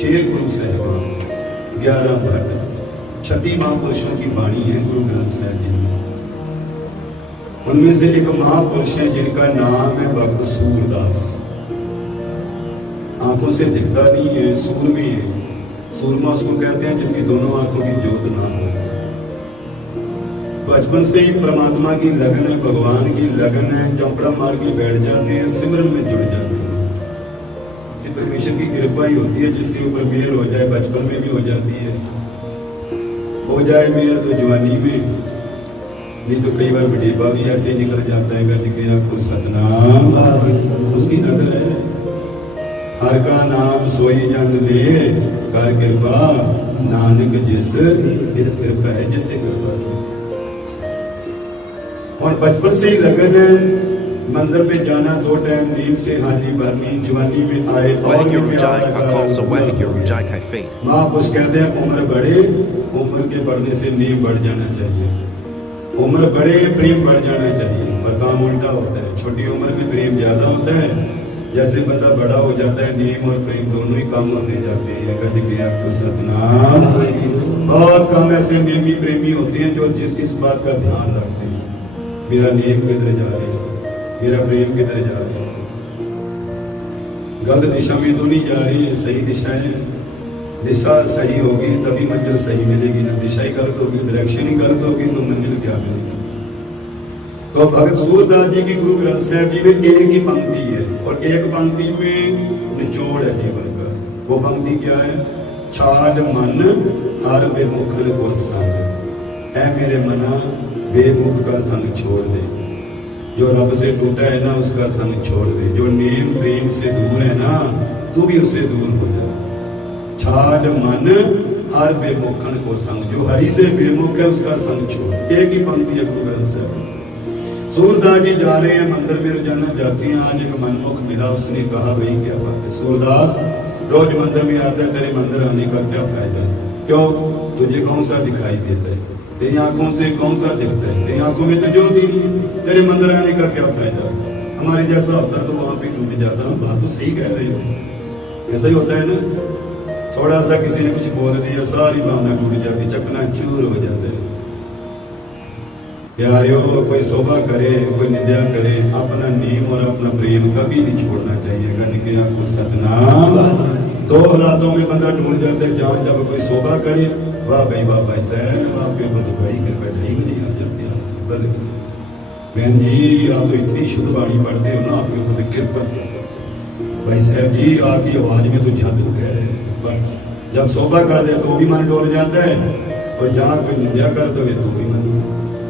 چھ گرو صاحب گیارہ بھٹ۔ چھتی مہاپرشوں کی بانی ہے گروہ گرنتھ صاحب جی ان میں سے ایک مہاپرش ہے جن کا نام ہے بھگت سور داس آنکھوں سے دکھتا نہیں ہے، سور میں ہے۔ سورما اس کو کہتے ہیں جس کی دونوں آنکھوں کی جوت نہ ہو۔ بچپن سے ہی پرماتما کی لگن ہے، بھگوان کی لگن ہے، چمپڑا مار کے بیٹھ جاتے ہیں سمر میں جڑ جاتے ہیں۔ انفارمیشن کی گرپائی ہوتی ہے، جس کے اوپر میئر ہو جائے، بچپن میں بھی ہو جاتی ہے۔ ہو جائے میئر تو جوانی میں، نہیں تو کئی بار بڑیپا بھی ایسے نکل جاتا ہے کہ آپ کو ستنام۔ اس کی نظر ہے۔ ہر کا نام سوئی جنگ دے، کر کرپا نانک جس کرپا ہے جتے کرپا اور بچپن سے ہی لگن ہے۔ مندر میں جانا دو ٹائم دین سے حاجی بھرنی جوانی میں آئے واحگرو جائے کا کال سو خالصہ واحگرو رجائے کا فیت ماں باپ کہتے ہیں عمر بڑھے عمر کے بڑھنے سے نیم بڑھ جانا چاہیے۔ عمر بڑھے پریم بڑھ جانا چاہیے۔ عمر کام الٹا ہوتا ہے۔ چھوٹی عمر میں پریم زیادہ ہوتا ہے۔ جیسے بندہ بڑا ہو جاتا ہے نیم اور پریم دونوں ہی کم ہوتے جاتے ہیں۔ اگر دیکھیں آپ کو ستنا بہت کم ایسے نیمی پریمی ہوتے ہیں جو جس اس بات کا دھیان رکھتے ہیں۔ میرا نیم کدھر جا رہے ہیں मेरा प्रेम किधर जा रहा है गलत दिशा में तो नहीं जा रही है सही दिशा है दिशा सही होगी तभी मंजिल सही मिलेगी ना दिशा ही गलत होगी डायरेक्शन ही गलत होगी तो मंजिल क्या मिलेगी तो भगत सूरदास जी की गुरु ग्रंथ साहब जी में एक ही पंक्ति है और एक पंक्ति में निचोड़ है जीवन का वो पंक्ति क्या है छाड़ मन हर बेमुखन को संग ऐ मेरे मना बेमुख का संग छोड़ दे जो रब से टूटा है ना उसका संग छोड़ दे जो नेम प्रेम से दूर है ना तू भी उससे दूर हो जा छाड़ मन हर बेमुखन को संग जो हरि से बेमुख है उसका संग छोड़ एक ही पंक्ति है गुरु ग्रंथ साहब में। सूरदास जी जा रहे हैं मंदिर में रोजाना जाती हैं आज एक मनमुख मिला उसने कहा भाई क्या बात है सूरदास रोज मंदिर में आता है तेरे मंदिर आने का क्या फायदा है क्यों तुझे कौन सा दिखाई देता है तेरी आंखों से कौन सा दिखता है तेरी आंखों में तो ज्योति नहीं है तेरे मंदिर आने का क्या फायदा हमारे जैसा होता तो वहां पे टूट जाता बात तो सही कह रहे हो ऐसा ही होता है ना थोड़ा सा किसी ने कुछ बोल दिया सारी भावना टूट जाती चकना चूर हो जाते हैं प्यारियो कोई शोभा करे कोई निंदा करे अपना नीम और अपना प्रेम कभी नहीं छोड़ना चाहिए दो हालातों में बंदा ढूंढ जाता है जहाँ जब कोई शोभा करे वाह भाई वाह भाई साहब आपके ऊपर तो बड़ी कृपा ढाई बजी आ जाती है बल बहन जी आप तो इतनी शुद्ध वाणी पढ़ते हो ना आपके ऊपर तो कृपा भाई साहब जी आपकी आवाज में तो जादू है बस जब शोभा कर दे तो भी मन डोल जाता है और जहाँ कोई निंदा कर दो तो भी मन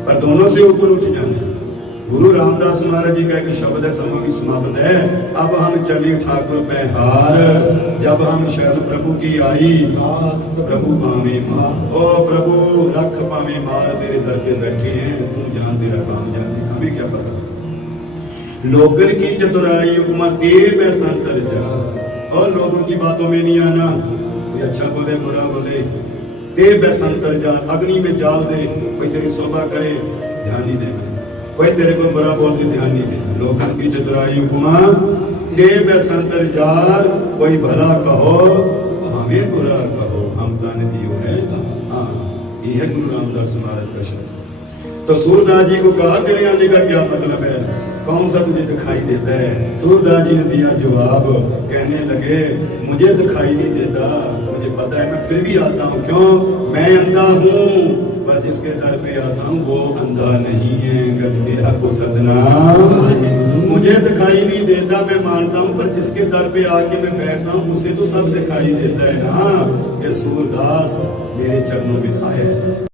पर दोनों से ऊपर उठ जाना है। गुरु रामदास महाराज जी का एक शब्द है समय भी समाप्त है अब हम चले ठाकुर पे हार जब हम शरण प्रभु की आई प्रभु पावे मार ओ प्रभु रख पावे मार तेरे दर पे बैठे हैं तू जान तेरा काम जाने हमें क्या पता लोगन की चतुराई उपमा के मैं संतर जा और लोगों की बातों में नहीं आना कोई अच्छा बोले बुरा बोले ते बेसंतर जा अग्नि में जाल दे कोई तेरी शोभा करे ध्यान नहीं देना کوئی تیرے کو برا بول کے دھیان نہیں۔ دیتا لوگوں کی چترائی گما کے بے سنتر جار، کوئی بھلا کہو، ہمیں برا کہو۔ ہم دانے دیو ہے ہاں، یہ ہے گرو رام دار سمارت کا شرط۔ تو سورج جی کو کہا، تیرے آنے کا کیا مطلب ہے؟ کون سا مجھے دکھائی دیتا ہے؟ سورج جی نے دیا جواب، کہنے لگے، مجھے دکھائی نہیں دیتا۔ مجھے پتہ ہے، میں پھر بھی آتا ہوں۔ کیوں؟ میں اندہ ہوں۔ جس کے در پہ آتا ہوں وہ اندھا نہیں ہے گز حق و سجنا مجھے دکھائی نہیں دیتا، میں مانتا ہوں، پر جس کے در پہ آ کے میں بیٹھتا ہوں، اسے تو سب دکھائی دیتا ہے۔ ہاں، نا کہ سور داس میرے چرنوں میں آئے ہے۔